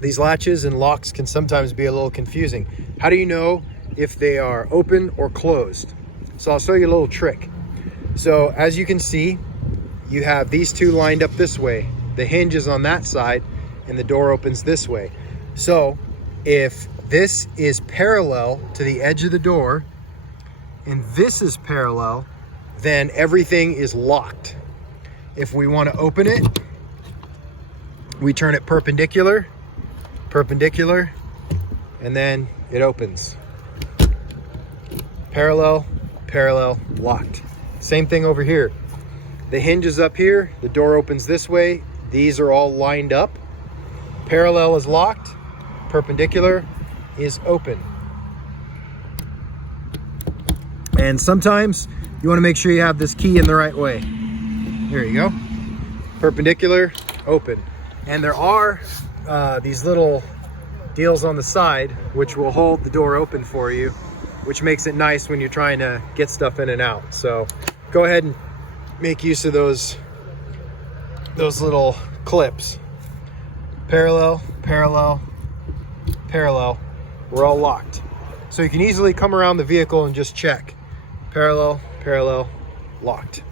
these latches and locks can sometimes be a little confusing. How do you know if they are open or closed? So I'll show you a little trick. So as you can see, you have these two lined up this way. The hinge is on that side and the door opens this way. So if this is parallel to the edge of the door and this is parallel, then everything is locked. If we want to open it, we turn it perpendicular, and then it opens. Parallel, parallel, locked. Same thing over here. The hinge is up here, the door opens this way. These are all lined up. Parallel is locked, perpendicular is open. And sometimes you want to make sure you have this key in the right way. Here you go. Perpendicular, open. And there are these little deals on the side which will hold the door open for you, which makes it nice when you're trying to get stuff in and out. So go ahead and make use of those little clips. Parallel, parallel, parallel. We're all locked. So you can easily come around the vehicle and just check. Parallel, parallel, locked.